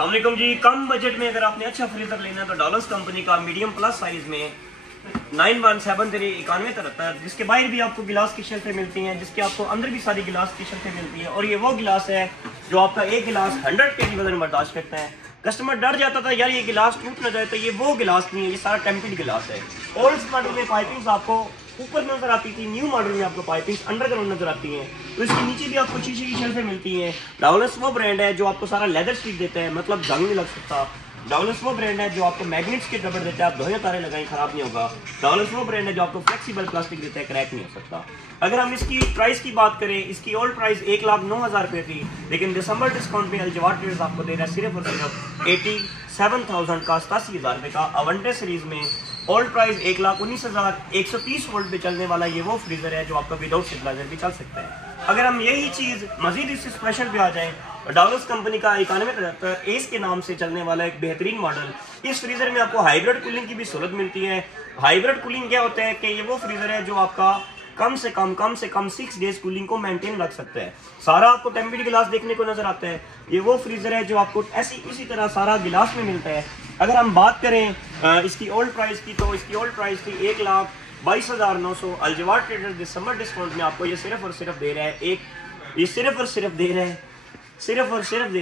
अस्सलाम वालेकुम जी। कम बजट में अगर आपने अच्छा फ्रीजर लेना है तो डॉलर्स कंपनी का मीडियम प्लस साइज में 9173 जिसके बाहर भी आपको गिलास की शेल्फें मिलती हैं, जिसके आपको अंदर भी सारी गिलास की शेल्फें मिलती हैं। और ये वो गिलास है जो आपका एक गिलास 100 kg वजन बर्दाश्त करता है। कस्टमर डर जाता था यार ये गिलास टूट ना जाए, तो ये वो गिलास नहीं है, ये सारा टेम्पेड गिलास है। ओल्ड मॉडल में पाइपिंग्स आपको ऊपर नजर आती थी, न्यू मॉडल में आपको पाइपिंग्स अंडरग्राउंड नजर आती हैं। तो इसके नीचे भी आपको शीशे की शेल्फें मिलती हैं। डॉलर्स वो ब्रांड है जो आपको सारा लेदर शीट देता है, मतलब जंग नहीं लग सकता। डॉलर्स वो ब्रांड है जो आपको मैग्नेट्स के रबड़ देता है, आप दोहे तारे लगाएं खराब नहीं होगा। डॉलर्स वो ब्रांड है जो आपको फ्लेक्सिबल प्लास्टिक देता है, क्रैक नहीं हो सकता। अगर हम इसकी प्राइस की बात करें, इसकी ओल्ड प्राइस 1,09,000 रुपये थी, लेकिन दिसंबर डिस्काउंट में अल्जवार ट्रेडर्स आपको दे रहा है सिर्फ और सिर्फ 87,000 का, 87,000 रुपये का। अवंटे सीरीज में ओल्ड प्राइस 1,19,000, 130 वोल्ट पे चलने वाला ये वो फ्रीजर है जो आपका विदाउट स्टेबलाइजर भी चल सकता है। अगर हम यही चीज़ मजीद इससे स्पेशल पे आ जाएं, डॉलर्स कंपनी का 9173 एस के नाम से चलने वाला एक बेहतरीन मॉडल, इस फ्रीजर में आपको हाइब्रिड कूलिंग की भी सहूलत मिलती है। हाइब्रिड कूलिंग क्या होता है कि ये वो फ्रीजर है जो आपका कम से कम 6 डेज कूलिंग को मेंटेन रख सकता है। सारा आपको टेम्पेड गिलास देखने को नजर आता है। ये वो फ्रीजर है जो आपको इसी तरह सारा गिलास में मिलता है। अगर हम बात करें इसकी ओल्ड प्राइस की, तो इसकी ओल्ड प्राइस थी 1,22,900। अल्जवार ट्रेडर्स दिसंबर डिस्काउंट में आपको ये सिर्फ और सिर्फ दे रहा है सिर्फ और सिर्फ दे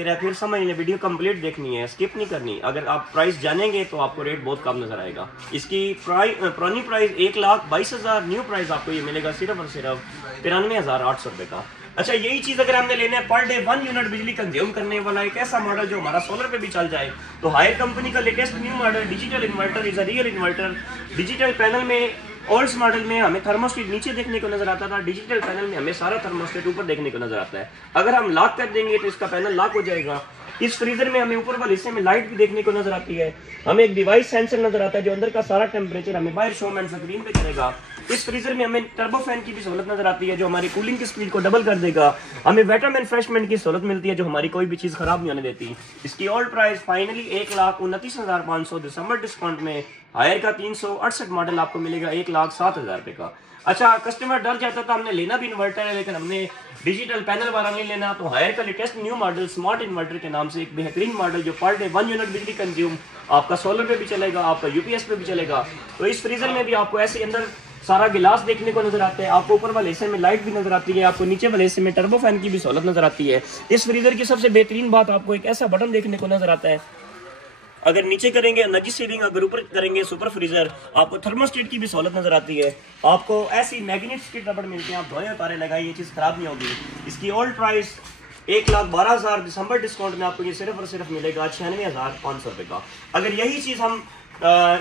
रहा है। फिर समझ लें, वीडियो कंप्लीट देखनी है, स्किप नहीं करनी। अगर आप प्राइस जानेंगे तो आपको रेट बहुत कम नजर आएगा। इसकी पुरानी प्राइस 1,22,000, न्यू प्राइस आपको ये मिलेगा सिर्फ और सिर्फ 93,800 रुपये का। अच्छा, यही चीज़ अगर हमने लेना है पर डे 1 यूनिट बिजली कंज्यूम करने वाला एक ऐसा मॉडल जो हमारा सोलर पे भी चल जाए, तो हायर कंपनी का latest new model digital inverter is a real inverter. Digital panel में ओल्ड मॉडल में हमें थर्मोस्टेट नीचे देखने को नजर आता था, डिजिटल पैनल में हमें सारा थर्मोस्टेट ऊपर देखने को नजर आता है। अगर हम लॉक कर देंगे तो इसका पैनल लॉक हो जाएगा। इस फ्रीजर में हमें ऊपर वाले हिस्से में लाइट भी देखने को नजर आती है। हमें एक डिवाइस सेंसर नजर आता है जो अंदर का सारा टेम्परेचर हमें बाहर शोमैन स्क्रीन पे करेगा। इस फ्रीजर में हमें टर्बो फैन की भी सहूलत नजर आती है जो हमारी कूलिंग की स्पीड को डबल कर देगा। हमें वेटरमैन फ्रेशमेंट की सहूलत मिलती है जो हमारी कोई भी चीज खराब नहीं होने देती। इसकी ओल्ड प्राइस फाइनली 1,29,500, दिसंबर डिस्काउंट में हायर का 368 मॉडल आपको मिलेगा 1,07,000 रुपये का। अच्छा, कस्टमर डर जाता था हमने लेना भी इन्वर्टर है लेकिन हमने डिजिटल पैनल वाला नहीं लेना, तो हायर का latest new model smart inverter के नाम से एक बेहतरीन मॉडल जो पर डे 1 यूनिट बिजली कंज्यूम आपका सोलर पे भी चलेगा, आपका यूपीएस पे भी चलेगा। तो इस फ्रीजर में भी आपको ऐसे अंदर सारा गिलास देखने को नजर आता है, आपको ऊपर वाले हिस्से में लाइट भी नजर आती है, आपको नीचे वाले हिस्से में टर्बो फैन की भी सहूलत नजर आती है। इस फ्रीजर की सबसे बेहतरीन बात आपको एक ऐसा बटन देखने को नजर आता है, अगर नीचे करेंगे एनर्जी सेविंग, अगर ऊपर करेंगे सुपर फ्रीजर, आपको थर्मोस्टेट की भी सहूलत नजर आती है। आपको ऐसी मैग्नेट्स के रबड़ मिलते हैं, आप धोए तारे लगाइए, ये चीज़ खराब नहीं होगी। इसकी ओल्ड प्राइस 1,12,000, दिसंबर डिस्काउंट में आपको ये सिर्फ और सिर्फ मिलेगा 96,500 रुपये का। अगर यही चीज़ हम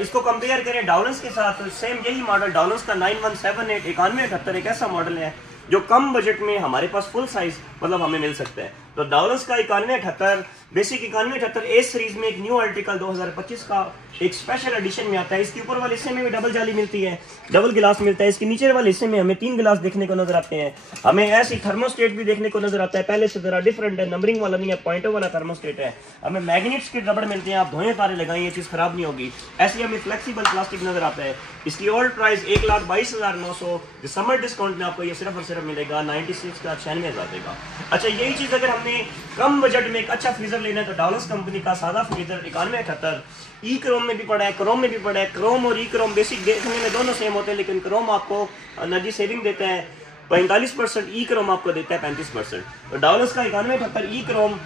इसको कंपेयर करें डॉलर्स के साथ, तो सेम यही मॉडल डॉलर्स का 9178 9178 एक ऐसा मॉडल है जो कम बजट में हमारे पास फुल साइज मतलब हमें मिल सकता है। तो डॉलर्स का 9178 बेसिक 9178 ए सीरीज में एक न्यू आर्टिकल 2025 का एक स्पेशल एडिशन में आता है। इसके ऊपर वाले हिस्से में भी डबल जाली मिलती है, डबल गिलास मिलता है। इसके नीचे वाले हिस्से में हमें 3 गिलास देखने को नजर आते हैं। हमें ऐसी थर्मोस्टेट भी देखने को नजर आता है, पहले से जरा डिफरेंट है, नंबरिंग वाला नहीं है, पॉइंटों वाला थर्मोस्टेट है। हमें मैग्नेट्स के रबड़ मिलते हैं, आप धोए तारे लगाएं, ये चीज़ खराब नहीं होगी। ऐसी हमें फ्लेक्सिबल प्लास्टिक नजर आता है। इसकी ओल्ड प्राइस 1,22,900, दिसंबर डिस्काउंट में आपको ये सिर्फ और सिर्फ मिलेगा 96 का 96,000 का। अच्छा, यही चीज़ अगर हमने कम बजट में एक अच्छा फ्रीजर लेना है तो डॉलर्स कंपनी का सादा फ्रीजर 9178 ई क्रोम में भी पड़ा है, क्रोम में भी पड़ा है। क्रोम और ई क्रोम बेसिक देखने में दोनों सेम होते हैं, लेकिन क्रोम आपको एनर्जी सेविंग देता है 45%, ई क्रोम आपको देता है 35%। तो डॉलर्स का 9178 ई क्रोम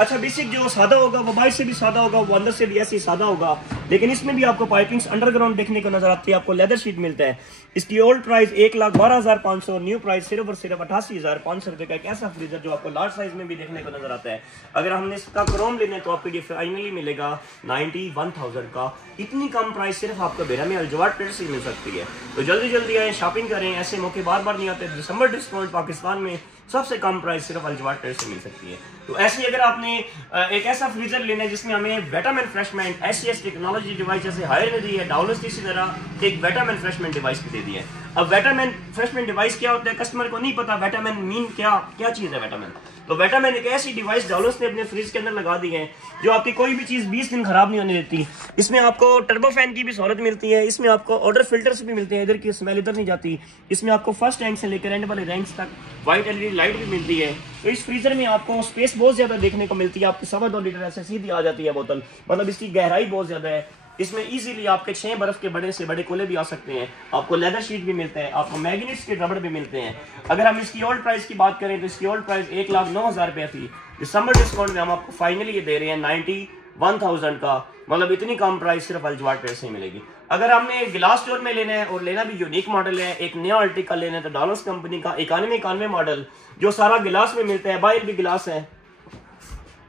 अच्छा बेसिक जो सादा होगा वो बाहर से भी सादा होगा, वो अंदर से भी ऐसे ही सादा होगा, लेकिन इसमें भी आपको पाइपिंग्स अंडरग्राउंड देखने को नजर आती है, आपको लेदर शीट मिलता है। इसकी ओल्ड प्राइस 1,12,500, न्यू प्राइस सिर्फ और सिर्फ 88,500 रुपये का एक ऐसा फ्रीजर जो आपको लार्ज साइज में भी देखने को नजर आता है। अगर हमने इसका क्रोम लेने तो आपको ये फाइनली मिलेगा 91,000 का। इतनी कम प्राइस सिर्फ आपको बेरा में अल्जवार ट्रेडर्स से मिल सकती है। तो जल्दी जल्दी आए, शॉपिंग करें, ऐसे मौके बार बार नहीं आते। दिसंबर डिस्काउंट पाकिस्तान में सबसे कम प्राइस सिर्फ अल्जवार ट्रेडर्स से मिल सकती है। तो ऐसे अगर आपने एक ऐसा फ्रीजर लेना है जिसमें हमें वेटामैन फ्रेशमेंट SCS टेक्नोलॉजी डिवाइस जैसे हायर में दी है, डॉलर्स इसी तरह एक वेटामैन फ्रेशमेंट डिवाइस भी दे दी है। अब वेटामैन फ्रेशमेंट डिवाइस क्या होता है, कस्टमर को नहीं पता वेटामैन मीन क्या चीज़ है। वेटामैन तो बेटामैन एक ऐसी डिवाइस डॉलर्स ने अपने फ्रिज के अंदर लगा दी है जो आपकी कोई भी चीज 20 दिन खराब नहीं होने देती। इसमें आपको टर्बो फैन की भी सहूलत मिलती है, इसमें आपको ऑर्डर फिल्टर्स भी मिलते हैं, इधर की स्मेल इधर नहीं जाती। इसमें आपको फर्स्ट रैंक से लेकर एंड वाले रैंक्स तक व्हाइट एलईडी लाइट भी मिलती है। तो इस फ्रीजर में आपको स्पेस बहुत ज्यादा देखने को मिलती है, आपकी 2.25 लीटर ऐसे सीधी आ जाती है बोतल, मतलब इसकी गहराई बहुत ज्यादा है। इसमें इजीली आपके 6 बर्फ के बड़े से बड़े कोले भी आ सकते हैं। आपको लेदर शीट भी मिलते हैं, आपको मैग्नेट्स के रबड़ भी मिलते हैं। अगर हम इसकी ओल्ड प्राइस की बात करें तो इसकी ओल्ड प्राइस 1,09,000 रुपये थी। दिसंबर डिस्काउंट में हम आपको फाइनली ये दे रहे हैं 91,000 का, मतलब इतनी कम प्राइस सिर्फ अलजवाट ट्रेड से ही मिलेगी। अगर हमने ग्लास स्टोर में लेना है और लेना भी यूनिक मॉडल है, एक नया आर्टिकल लेना है तो डॉलर्स कंपनी का 91 मॉडल जो सारा गिलास में मिलता है, बाहर भी गिलास है,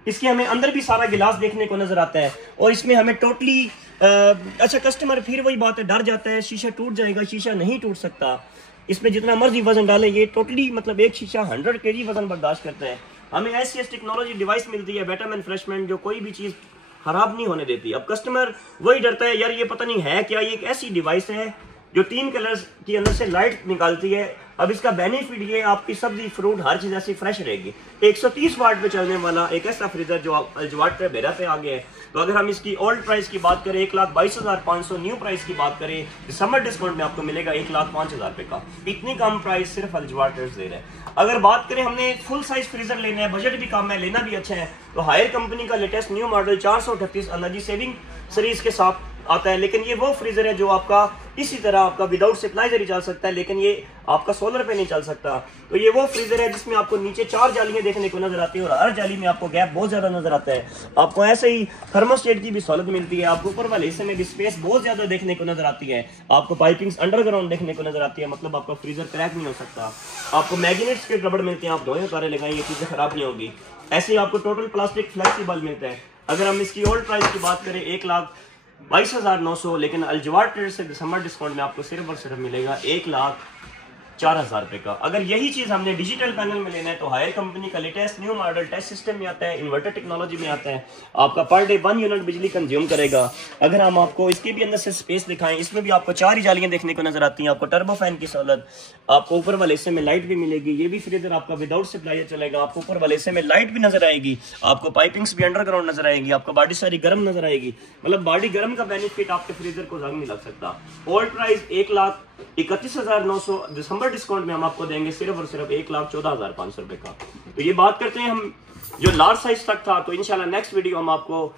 इसके हमें अंदर भी सारा गिलास देखने को नजर आता है। और इसमें हमें टोटली अच्छा कस्टमर फिर वही बात है, डर जाता है शीशा टूट जाएगा, शीशा नहीं टूट सकता। इसमें जितना मर्जी वजन डाले ये टोटली मतलब एक शीशा 100 kg वजन बर्दाश्त करता है। हमें ऐसी टेक्नोलॉजी डिवाइस मिलती है बेटामैन फ्रेशमैन जो कोई भी चीज खराब नहीं होने देती। अब कस्टमर वही डरता है यार ये पता नहीं है क्या, ये एक ऐसी डिवाइस है जो 3 कलर्स के अंदर से लाइट निकालती है। अब इसका बेनिफिट ये आपकी सब्जी फ्रूट हर चीज ऐसी फ्रेश रहेगी। 130 वाट पे चलने वाला एक ऐसा फ्रीजर जो अलजवाट पे बेरा पे आ गया है। तो अगर हम इसकी ओल्ड प्राइस की बात करें 1,22,500, न्यू प्राइस की बात करें दिसंबर डिस्काउंट में आपको मिलेगा 1,05,000 रुपए का। इतनी कम प्राइस सिर्फ अलजवाट ट्रेड्स दे रहे हैं। अगर बात करें हमने फुल साइज फ्रीजर लेना है, बजट भी कम है, लेना भी अच्छा है, तो हायर कंपनी का latest new model 438 energy saving series के साथ आता है। लेकिन ये वो फ्रीजर है जो आपका इसी तरह आपका विदाउट स्टेबलाइजर ही चल सकता है, लेकिन ये आपका सोलर पे नहीं चल सकता। तो ये वो फ्रीजर है जिसमें आपको नीचे 4 जालियां देखने को नजर आती है और हर जाली में आपको गैप बहुत ज्यादा नजर आता है। आपको ऐसे ही थर्मोस्टेट की भी सहूलत मिलती है, आपको ऊपर वाले हिस्से में भी स्पेस बहुत ज्यादा देखने को नजर आती है। आपको पाइपिंग्स अंडरग्राउंड देखने को नजर आती है, मतलब आपका फ्रीजर क्रैक नहीं हो सकता। आपको मैग्नेट्स के रबड़ मिलते हैं, आप धोए उतारे लगाएं, ये चीजें खराब नहीं होगी। ऐसे ही आपको टोटल प्लास्टिक फ्लेक्सिबल मिलता है। अगर हम इसकी ओल्ड प्राइस की बात करें 1,22,900, लेकिन अलजवाट ट्रेड से दिसंबर डिस्काउंट में आपको सिर्फ और सिर्फ मिलेगा 1,04,000 रुपए का। अगर यही चीज हमने डिजिटल पैनल में लेना है तो हायर कंपनी का latest new model test system में आता है, इन्वर्टर टेक्नोलॉजी में आता है, आपका पर डे 1 यूनिट बिजली कंज्यूम करेगा। अगर हम आपको इसके भी अंदर से स्पेस दिखाएं, इसमें भी आपको 4 ही जालियां देखने को नजर आती हैं। आपको टर्बो फैन की सहूलत, आपको ऊपर वाले हिस्से में लाइट भी मिलेगी। ये भी फ्रीजर आपका विदाउट सप्लायर चलेगा, आपको ऊपर वाले हिस्से में लाइट भी नजर आएगी, आपको पाइपिंग्स भी अंडरग्राउंड नजर आएगी, आपको बॉडी सारी गर्म नजर आएगी, मतलब बॉडी गर्म का बेनिफिट आपके फ्रीजर को जंग नहीं लग सकता। ओल्ड प्राइस 1,31,900, दिसंबर डिस्काउंट में हम आपको देंगे सिर्फ और सिर्फ 1,14,500 रुपए का। तो ये बात करते हैं हम जो लार्ज साइज तक था। तो इंशाल्लाह नेक्स्ट वीडियो हम आपको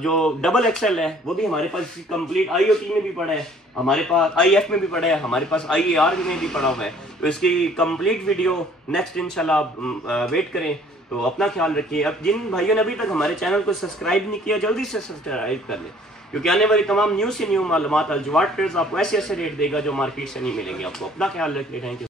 जो डबल एक्सएल है वो भी हमारे पास कंप्लीट IoT में भी पड़ा है, हमारे पास IF में भी पड़ा है, हमारे पास IAR में भी पड़ा हुआ है। तो इसकी कंप्लीट वीडियो नेक्स्ट इंशाल्लाह वेट करें। तो अपना ख्याल रखिए। अब जिन भाइयों ने अभी तक हमारे चैनल को सब्सक्राइब नहीं किया जल्दी से सब्सक्राइब कर ले, क्योंकि आने वाली तमाम न्यू से न्यू मालूमात अलजवाट ट्रेड्स आपको ऐसे ऐसे रेट देगा जो मार्केट से नहीं मिलेंगे। आपको अपना ख्याल रखिए। Thank you.